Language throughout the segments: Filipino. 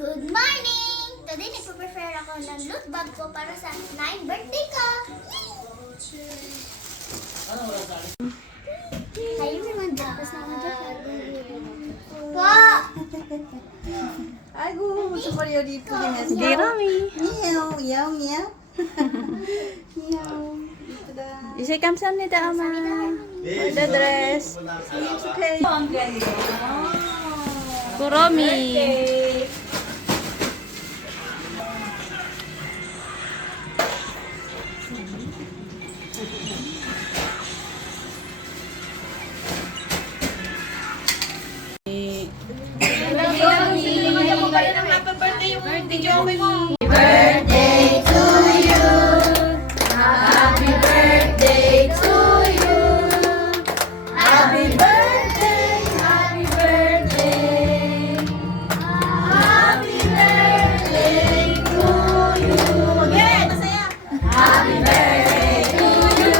Good morning! Today, nagpo-prepare ako ng loot bag ko para sa 9th birthday ko. Kayo naman dyan. Kasama dyan. Po! Agu, supaya dito dengan Di Rami. Miau, miau, miau. Miau. Ito dah. Isay kamsam ni Dama. For the dress. It's okay. Ang galing. Kuromi. Birthday to you. Happy birthday to you. Happy birthday, happy birthday. Happy birthday to you. Again, masaya. Happy birthday to you.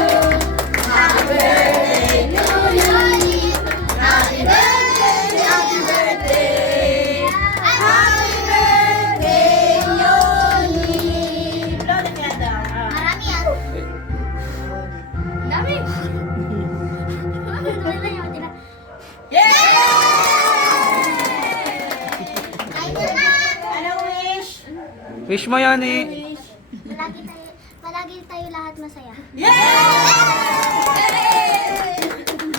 Happy birthday to you. Happy birthday, happy birthday. Happy birthday, Yoni. Marami yan. Dami. Wish mo yan eh. Palagi tayo lahat masaya.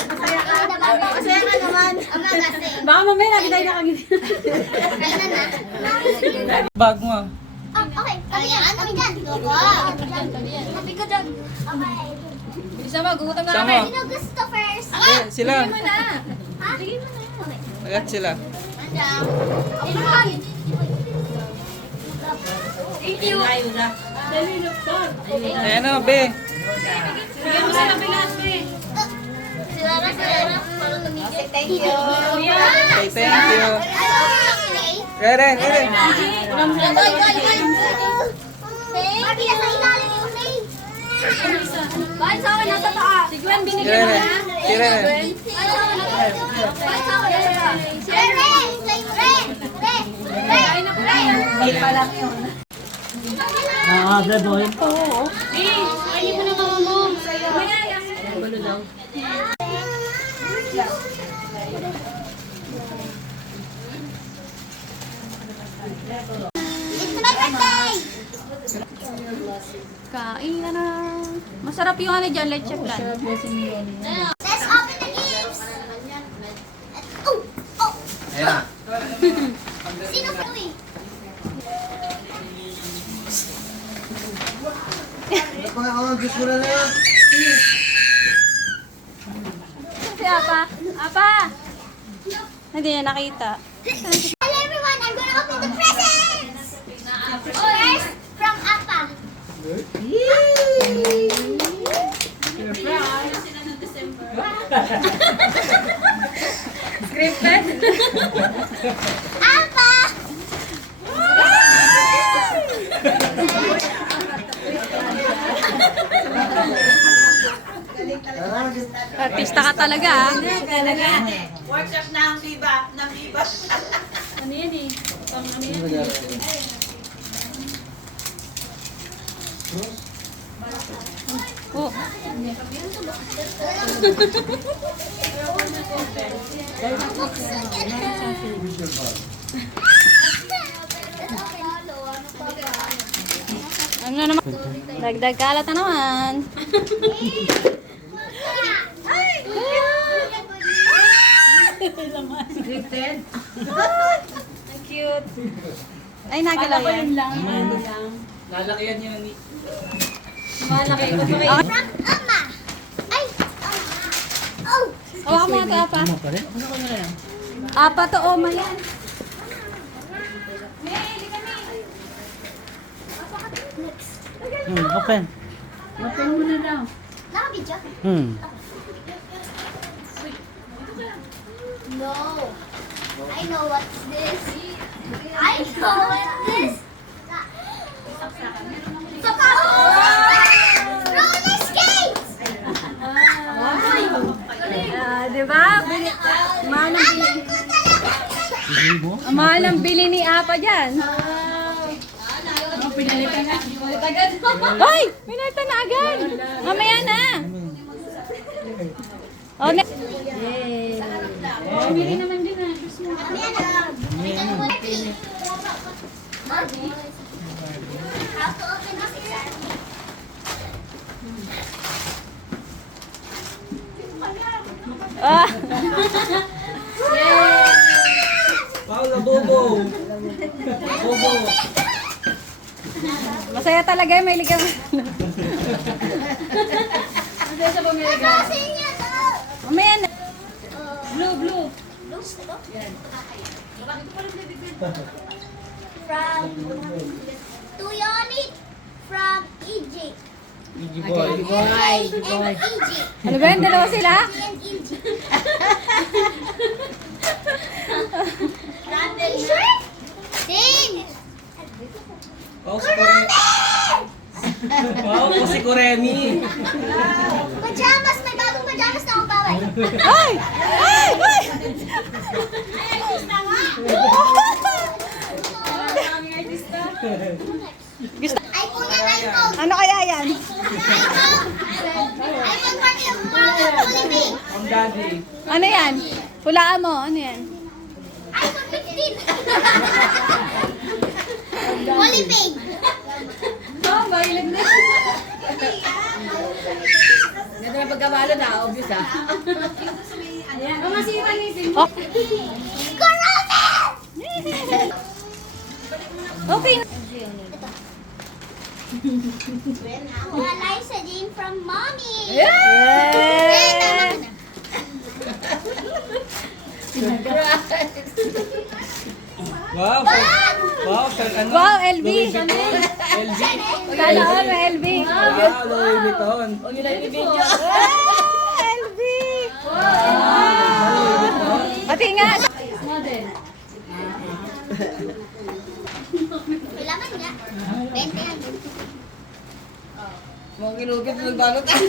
Masaya ka naman. Ama kasi. Baka mamaya lagi tayo nakagigil. Kailan na? Bag mo. Oh, okay. Kami yan. Kami dyan. Wow. Kami ko dyan. Okay. Isa ba, gugutom na Sama. Sino gusto first? Eh, sila. Ha? Sige mo na. Okay. Agat sila. Andyan. Inuhan. Thank you. Ayaw na. Ayan o, be. Bigyan mo sa nabigat, be. Sila. Para tumigil. Thank you. Okay, thank you. Reren. Barbie, nasa ilalim yung play. Bakit sa akin nasa taas? Si Gwen, binigyan mo na. Si Reren. Bakit sa akin nasa taas? Ren! Play mo, Ren! Ren! Hindi pa lang yun. Graduhin po. Kainin mo na mama mo. Balo daw. It's my birthday! Kain na na. Masarap yung ano dyan, leche plan. Let's open the gifts! Oh! Ayan na. Sino pa ito eh? Si Apa. Apa! Hindi niya nakita. Hello everyone! I'm gonna open the presents! First, from Appa. Scripted. Appa! Artista ka talaga ah. Workshop ng Viva. Ng Viva. Ano yan eh? Pang ano yan? Oh. Ano naman? Dagdag kalat na naman. Scripted? Ang cute. Ay, nagalaw yan. Lalaki yan yun. Malaki. Okay. From Amma. Ay! Oh! Hawakan mo ito, Apa. Apa to, Oma yan. Open. Open mo na daw. Nakabidyo? No. I know what's this. I know what's this. Roller skates! Di ba? Manang Ang mahal ng bili ni Apa dyan. Hoy! Pinalitan na agad. Mamaya na. Oh, Bili naman din ah. How to open this exam? Ah. Paula, bobo. Bobo. Masaya talaga yung may ligang. Masaya sa bumili ka. Kasi niya to. Mamaya na. Blue. Looks ito? From Tuyoni from Egypt. Iggy boy. And Egypt. Ano ba yun? Dalawa sila? And Egypt. T-shirt? Din. Wow, si Kore. Wow, si Koremi. Pajamas. May bagong pajamas na akong bawal. Ay! Ay! Ay! Ay, artista nga. Gusto. iPhone yan, iPhone. Ano kaya yan? iPhone party ng Olympic. Ang daddy. Ano yan? Hulaan mo. Ano yan? iPhone 15. Olympic. Oh, mahilig na. Ganda na pagkabalo na. Obvious ah. Oh, masipan nitin. Oh. Corona! Okay. Eliza Jane from Mommy. Yay! Wow. Wow, ano? Wow, LV. Louis Vuitton. LV. Sana all may LV. Wow, Louis Vuitton. LV. Pati nga. Kailangan niya. 20 yan. Mga kinugit ng balot. May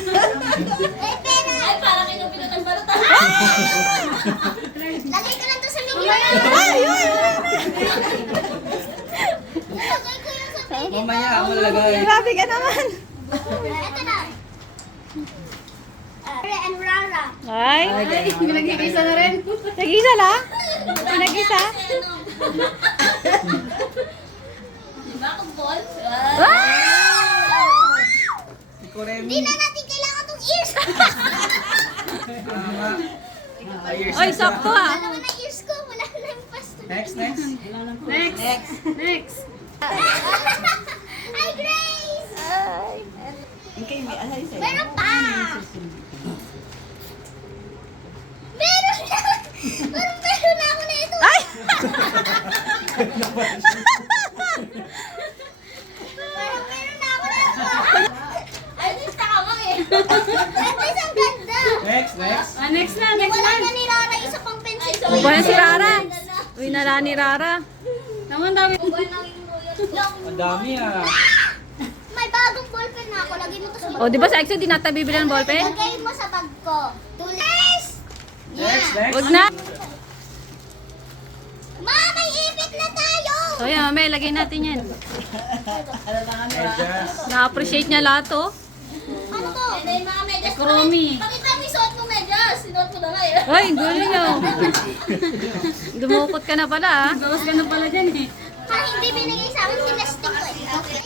pera. Ay, parang kinupilot ang balot. Lagay ko lang to sa menu. Lagay ko yung sa menu. Mamaya, ako malagay. Grabe ka naman. Ito na. And Rara. Ay, nag-igisa na rin. Nag-igisa lang? Nag-igisa? Diba kung ball? Si Koremi. Hindi na natin kailangan tong ears. Ayos Oy, na sakto siya. ah. Alam mo na ears ko. Wala na yung pasto. Next. Next. Hi, Grace! Meron pa! Meron na! Meron na ako na ito! Ay! Parang meron na ako na ito! Ay, gusto ka mo eh! Ito isang ganda! Next. Next na. Wala na ni Rara isa pang pencil ko. Ba yan si Rara? Uy, nala ni Rara. Naman dami. Ang dami ah. May bagong ballpen na ako. Lagay mo to sa bag. O, di ba sa Exo, di nata bibili ng ballpen? Lagay mo sa bag ko. Tulis! Next. Huwag na. Ma, may ipit na tayo! So, yan, mamaya, lagay natin yan. Medyas. Na-appreciate niya lahat, oh. Ano to? Mga medyas. Economy. Pakita mo yung suot mong medyas. Sinuot ko na nga eh. Ay, gulo niyo. Dumukot ka na pala, ah. Bawas ka na pala dyan, eh. Ha, hindi binigay sa akin, sinesting ko eh. Okay.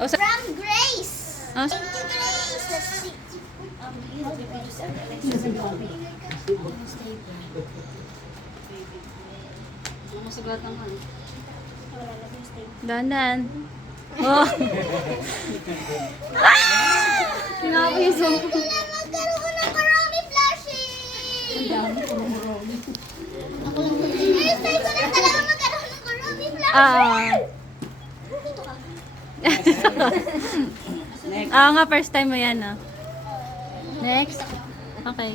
O, sa... From Grace. Oh, Thank you, Grace. Let's see. dandan. Oh. Kinapa yung zoom. Ito na magkaroon ng karami flashing. Next time ko lang talaga magkaroon ng karami flashing. Ah. Dito ka. Nga, first time mo yan, ah. Next. Okay.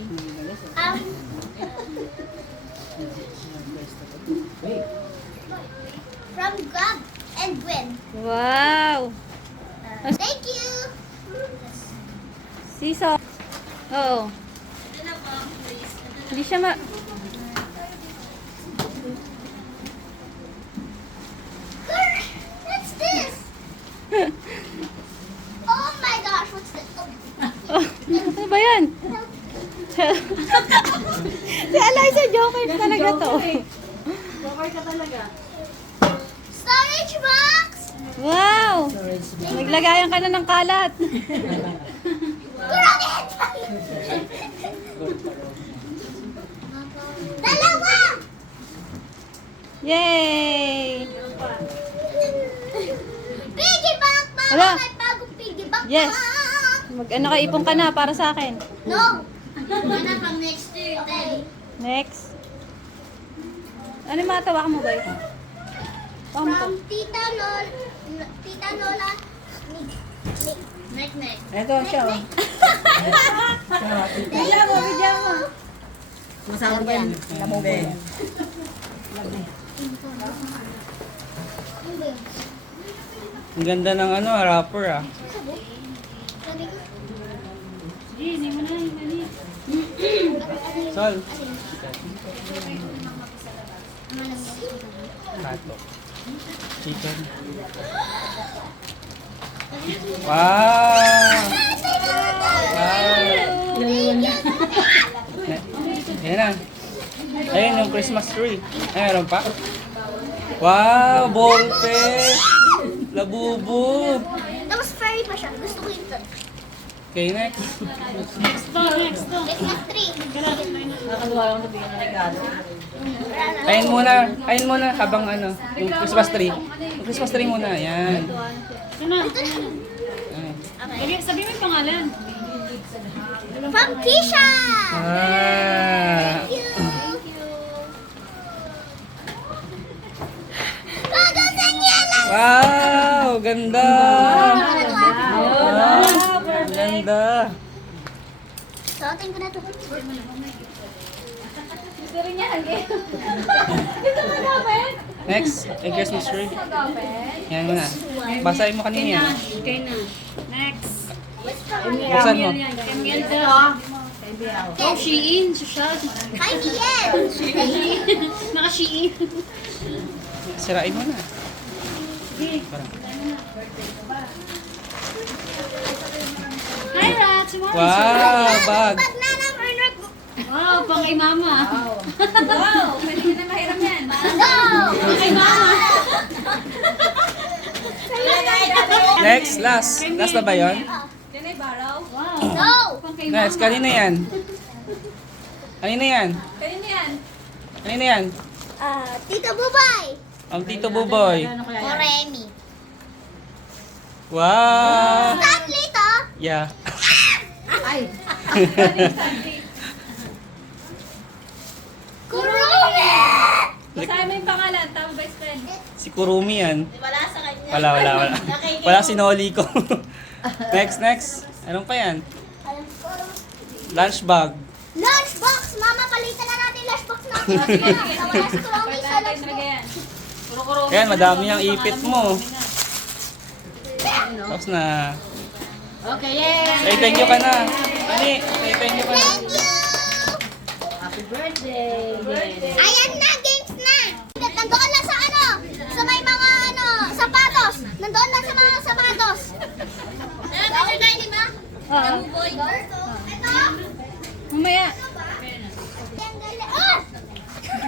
From Gab and Gwen. Wow. Thank you. Siso. Oo. Hindi siya ma... What's this? Oh my gosh, what's this? Oh. Ano ba yan? Si Eliza, joker talaga to. Joker ka talaga. Storage box! Wow! Naglagayan ka na ng kalat. Kurangin! Dalawa! Yay! Piggy bank! Mama, Hala. may bagong piggy bank! Yes. Mag-ano ka, ipon ka na para sa akin. No! Wala pang next year, day. Next. Ano yung matawa ka mo ba? Pang From Tita Lola, Nick. Ito siya. oh. Bigyan mo, bigyan mo. Masama ba yan? Hindi. Ang ganda ng ano, wrapper ah. Hindi mo na, hindi. Sol. Pato. Chicken. Wow! Wow! Ayan na. Ayun yung Christmas tree. Ay, meron pa? Wow! Ballpen! Labubo! Tapos fairy pa siya. Gusto ko ito. Okay, next. Next to. Next na 3. Nakaluwa lang ito bigyan ng regalo. Ayun muna habang ano, yung Christmas tree. Yung Christmas tree muna, yan. Ano? Ayan. Sabi mo yung pangalan. From Kisha! Ah. Thank you. Bago sa yellow! Wow! Ganda! Wow! Ganda! Suotin ko na ito. Gusto rin yan. Dito mo gawin. Next, yung Christmas tree. Yan muna. Basahin mo kanina yan. Okay na. Next. Buksan mo. Camille to. Oh, Shein. Social. Hi, Miel! Naka-Shein. Sirain mo na. Hi, Rats. Wow! Bag! Pag na ng earner ko. Wow, pang kay mama. Wow, pwede ka na mahiram yan. Go! Pang kay mama. Next, last. Last na ba yun? Wow. No! Pang kay mama. Next, kanina yan. Kanina yan. Kanina yan. Kanina yan. Tito Bubay! Ang Tito Buboy. O Remy. Wow! Stanley to! Yeah. Ay! Kurumi! Basahin mo yung pangalan. Tama best friend. Si Kurumi yan. Wala sa kanya. Wala. Wala sinoli ko. Next. Anong pa yan? Alam ko. Lunch bag. Lunchbox! Mama, palitan na natin lunchbox natin. Nawala si Kurumi sa lunchbox. Kuro-kuro. Yan, madami ang ipit mo. Tapos na. Okay, yay! Say thank you ka na. Ani, say thank you ka na. Thank you! Happy birthday! Ayan na, games na! Nandoon lang sa ano, sa may mga ano, sapatos. Nandoon lang sa mga sapatos. Picture tayo, di ba? Oo. Ito. Mamaya. Ang galing. Ah!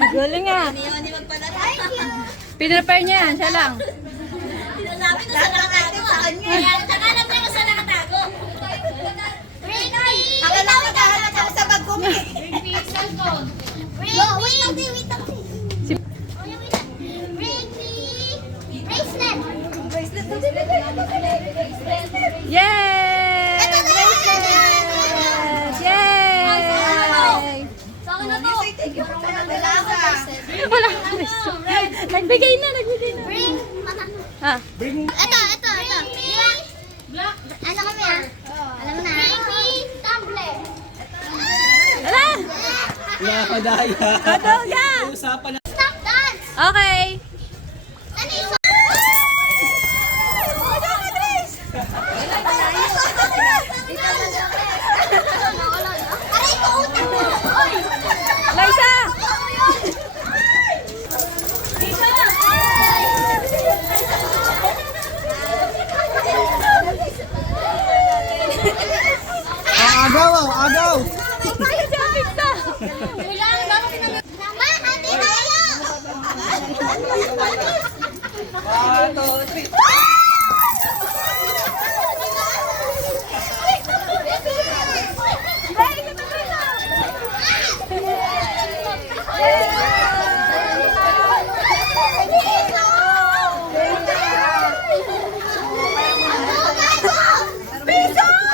Galing nga. Thank you. Pinrepare niya yan. Siya lang. Sinasabi ko sa nakatago sa kanya. Tsaka alam niya kung saan nakatago. Ricky! Akala ko nakahanap ako sa bag ko. Ricky! Wait lang, wait lang. Si- Wait lang. Ricky! Bracelet! Yay! Ito na! Yay! Sa akin na to. Wala ka gusto. Nagbigay na. Bring, mama. Ha? Ito. Di ba? Ano kami ah? Alam mo na. Bring me tumbler. Wala! Nakakadaya. Ano? Yeah! Usapan na. Stop dance! Okay. Ano yung Aray ko, utang mo! Oy! Agaw, agaw. Mama, ate tayo! 1, 2, 3.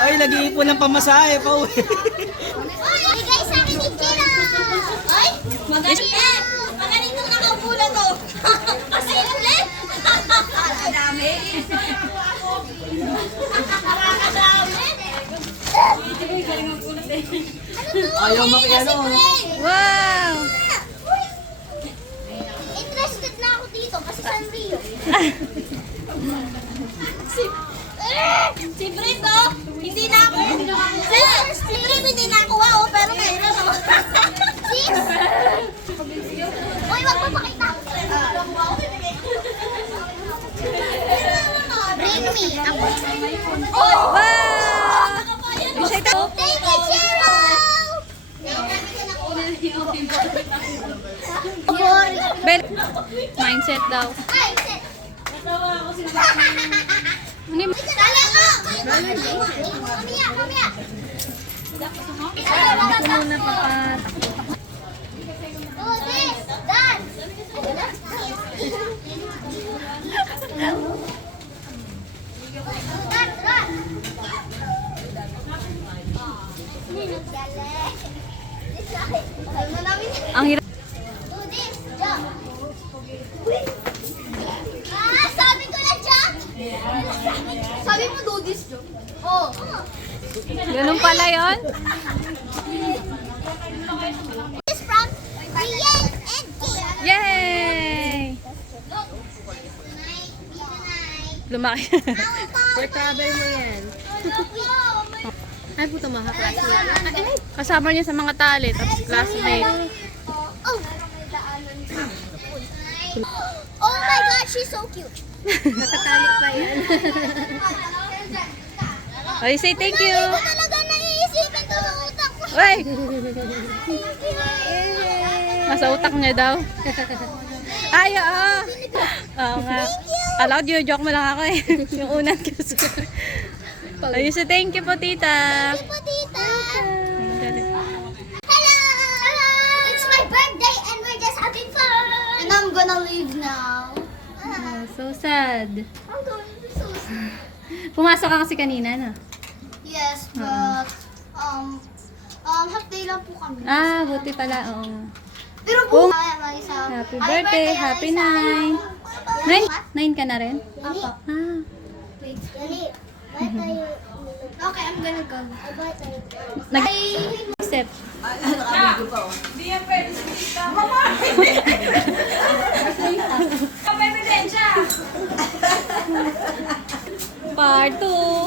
Ay, nag-iipon ng pamasahe pa uwi. Bigay sa akin ni Kira! Ay! Magaling nung nakaupo na to! Kasi ulit! Nakakadami! Nakakadami! Ayaw makiano. Wow! Interested na ako dito kasi Sanrio. Si Brito, hindi na ako. Si Brito hindi na ako wow, pero meron ako. Sis! Uy, wag mo pakita. Bring me. Ako. Oh! Wow! Thank you, Chiro! Bel, mindset daw. Ay, sit. Ano yung... Dali ako! Mamaya, mamaya. Muna Do this, dance. Run, run. Ang hirap. Do this, jump. Ah, sabi ko na jump. Sabi mo do this, jump. Oh. Ganun pala yun? This from Rian and Kim. Yay! Lumaki. For travel mo yan. Ay, puto mga classmate. Kasama niya sa mga tali, tapos classmate. Oh. Oh my God, she's so cute. Nakatali pa yan. Okay, say thank you. Hindi ko talaga naiisipin to sa utak ko. Uy! Thank you. Nasa utak niya daw. Ay, oo. Oo nga. Alam ko, joke mo lang ako eh. Yung unang kiss ko. Ayun, say thank you po, tita. Thank you po, tita. Hello! Hello! It's my birthday and we're just having fun. And I'm gonna leave now. Oh, so sad. I'm going to be so sad. Pumasok ka kasi kanina, no? Yes, but half day lang po kami. Ah, buti pala, oo. Pero Oh. po, may isa. Happy birthday, happy 9. 9 ka na rin? Apa. Ah. Wait, dali. Bye tayo. Okay, I'm gonna go. Bye tayo. Nag-step. Hindi yan pwede sa tita. Mama! May ebidensya! Part 2.